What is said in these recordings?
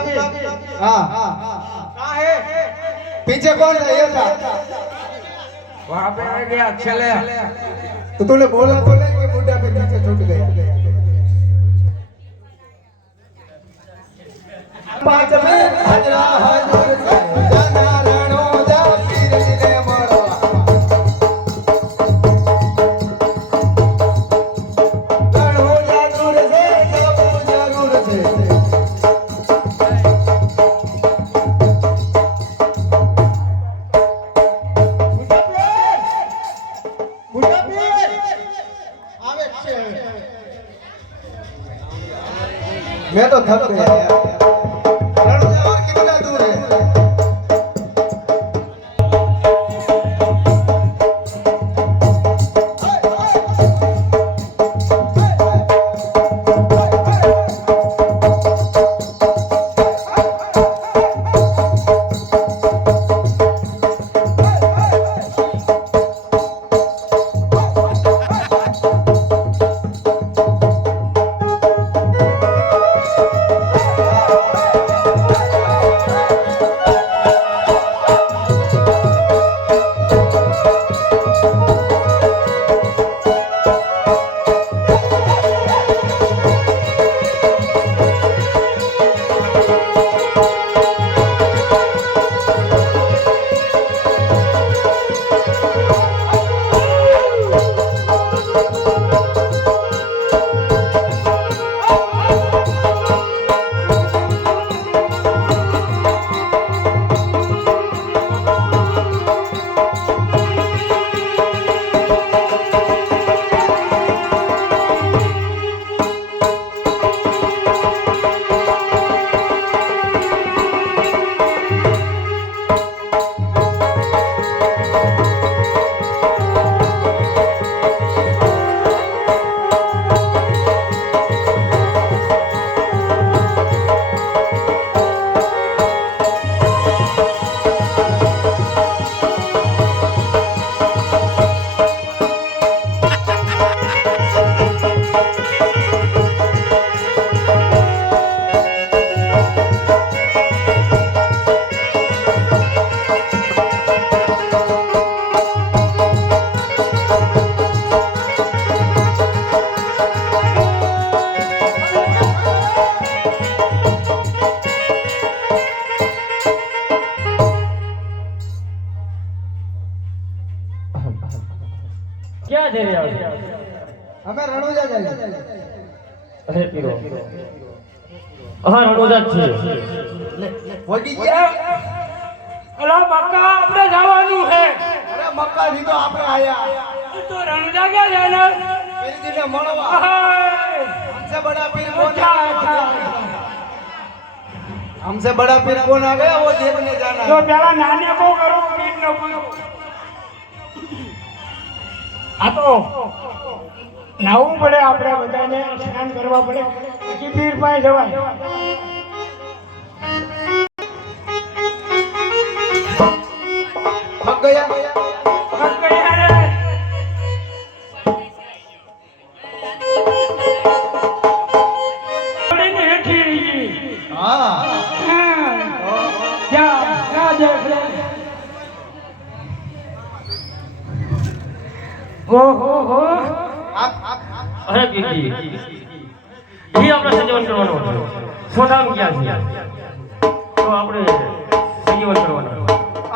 बूटा भी हाँ कहाँ है पीछे कौन है ये था वहाँ पे रह गया चले तो तूने बोला तो नहीं कि बूटा भी पीछे छूट गया पांच में हजरा हजूर से जाना रणो जा पीर ने मरवा रणो जा दूर से सब जरूर से मैं तो थक गया यार रणोजा कितना दूर है क्या दे रहे हो हमें रणोजा जाए अरे पीरो हाँ रणोजा છે વડી ગયા अला मक्का अपने जवानू है અરે મક્કા થી તો આપણે આયા तो रणजा क्या जाना પીર ને મળવા हमसे बड़ा पीर कौन आ गया हमसे बड़ा पीर कौन आ गया वो देखने जाना तो पहला नाने को करो पीर नो बोलो आ तो નાવું પડે આપણે બધાને સ્નાન કરવા પડે પછી પીર પાસે જવાય थक गया થક ગયા રે થોડીને હેઠી રહી हाँ क्या क्या देख ले हो અરે પીરજી એ આપણે સંજીવન કરવાનો હતો સોધામ ક્યાં છે તો આપણે સંજીવન કરવાનો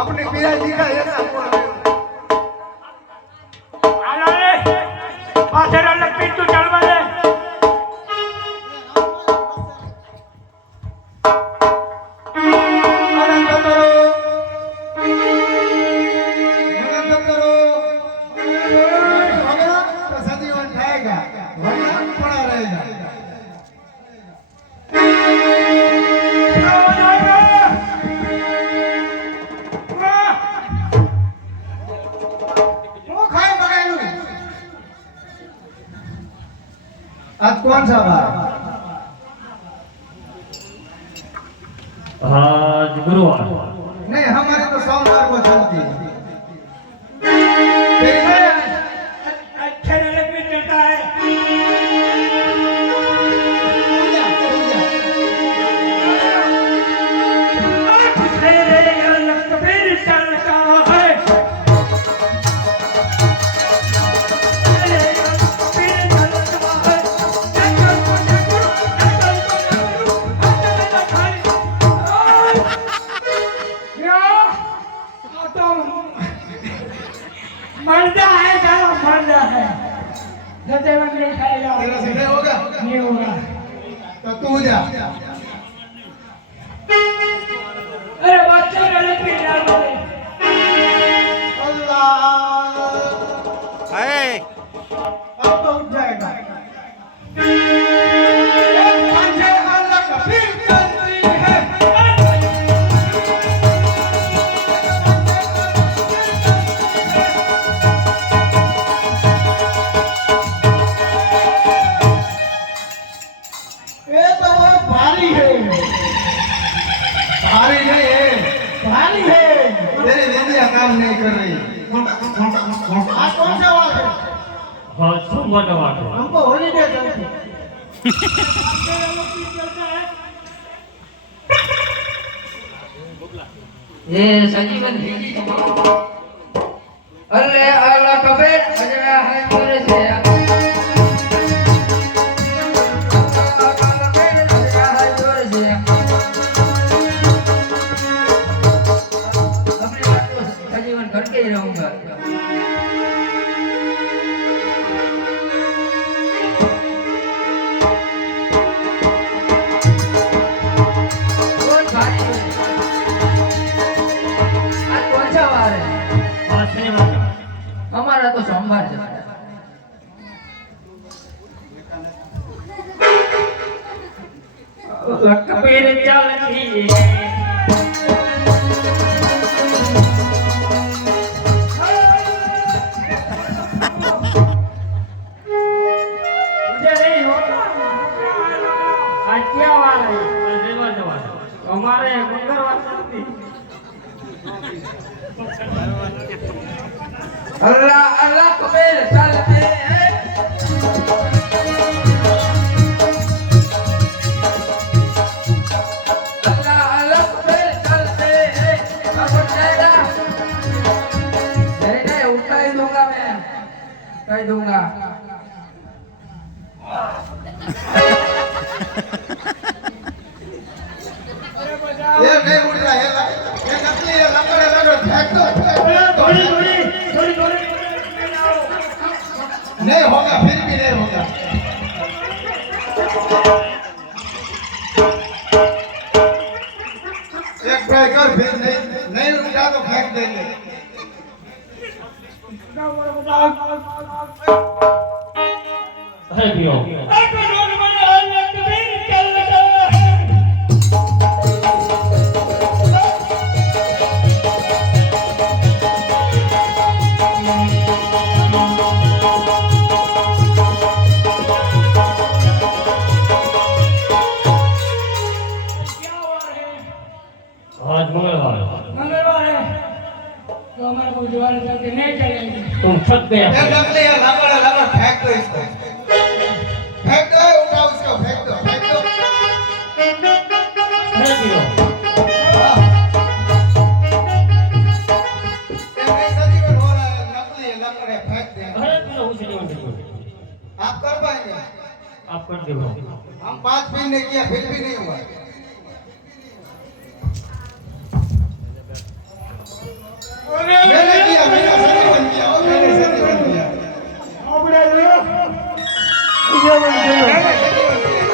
अपने पिताजी का ऐसा हुआ આલો રે પાછળ લપી તું ચાલવા દે आनंद करो होगा तो सजीवन रहेगा वरना पड़ा रहेगा आज कौन सा बार आज गुरुवार नहीं हमारे तो सोमवार को चलती है अच्छे लपी चलता है पूजा, पूजा। सत्यवान नहीं खाएगा तेरा से नहीं होगा नहीं होगा तो तू जा अरे बच्चा गलत भी ना बोले अल्लाह अब तो उठ जाएगा मुझे अलग फिर करनी है ये तो वो भारी है भारी नहीं है भारी है तेरी बेटियां काम नहीं कर रही आज कौन सा वार है हाँ सोमवार का वार है हमको हॉलीडे चाहिए ये संजीवन अल्लाह अल्लाह कबीर अजरा है तेरे से अपनी बात तो संजीवन करके ही रहूंगा आज शनिवार का हमारा तो सोमवार है कबीर चलती मुझे नहीं होता आज क्या वार है शनिवार का वार है हमारे मंगलवार चलती अल्लाह अल्लाह कबीर चलते हैं अल्लाह अल्लाह कबीर चलते हैं अब जाएगा नहीं नहीं उठा ही दूंगा मैं उठा ही दूंगा ये नहीं उड़ रहा है ये नकली है लंगड़े लंगड़े फेंक दो थोड़ी थोड़ी थोड़ी थोड़ी नहीं होगा फिर भी नहीं होगा एक ट्राई कर फिर नहीं उठा तो फेंक देंगे अरे पियो आज मंगलवार है मंगलवार है तो हमारे को दीवार करके नहीं चलेंगे तुम थक गए ये नकली है लंगड़े लंगड़े फेंक दो इसको फेंक दो उठाओ इसको फेंक दो अरे पियो ये नहीं सजीवन हो रहा है नकली है लंगड़े फेंक दे अरे पियो उसे नहीं उसे आप कर पाएंगे आप कर दो हम 5 महीने किया फिर भी नहीं हुआ मैंने किया मेरा सजीवन किया और मैंने सजीवन किया આપણે જો मैंने सजीवन किया।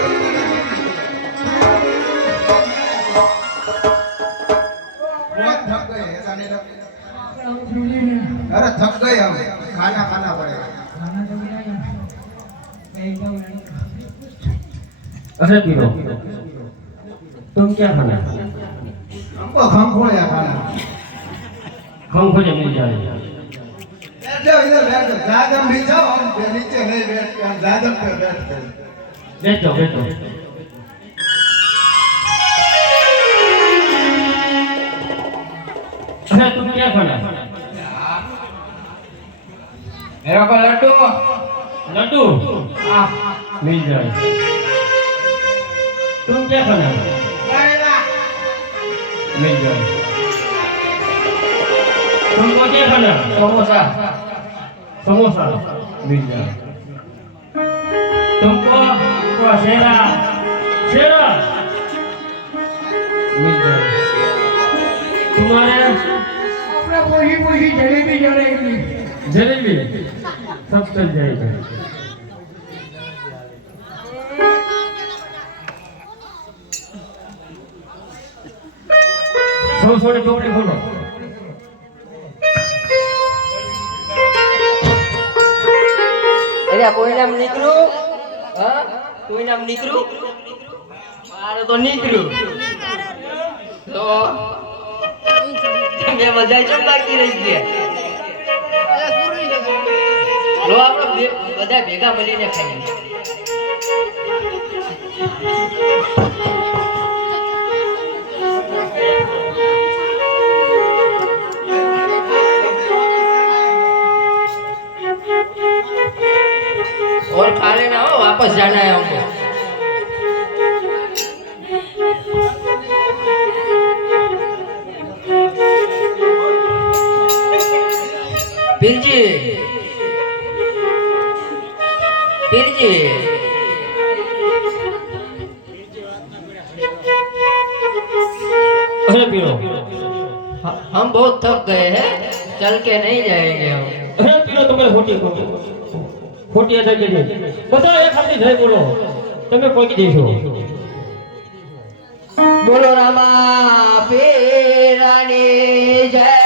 बहुत थक गए ऐसा नहीं लगता अरे थक गए हम खाना खाना पड़ेगा अरे पियो तुम क्या खाना हमको खमखोड़िया खाना हम खोजे मिल जाएगा बैठ जाओ इधर बैठ जाओ जादम भी जाओ हम नीचे नहीं बैठते हम जादम पे बैठते हैं। बैठो बैठो अरे तुम क्या खाना मेरा को लड्डू लड्डू मिल जाए तुम क्या खाना मिल जाए तुमको क्या खाना समोसा समोसा मिल जाए तुमको शेरा शेरा मिल जाए तुम्हारे આપણે પોહી પોહી જલેબી જલેબી जलेबी सब चल जाएगा 900 ની ચોપડી ખોલો. અરે કોઈ નામ નીકળ્યું હા કોઈ નામ નીકળ્યું મારે તો નીકળ્યું તો મેં બધા ચમ બાકી રહી ગયા લો આપણે બધા ભેગા મળીને ખાઈએ और खा लेना हो वापस जाना है हमको पीरजी અરે પીરો, हम बहुत थक गए हैं चल के नहीं जाएंगे हम અરે પીરો તમે ખોટી અદા કરી. બધા એક હાથે જય બોલો. તમે કોઈ દેશો. बोलो रामा पीरानी जय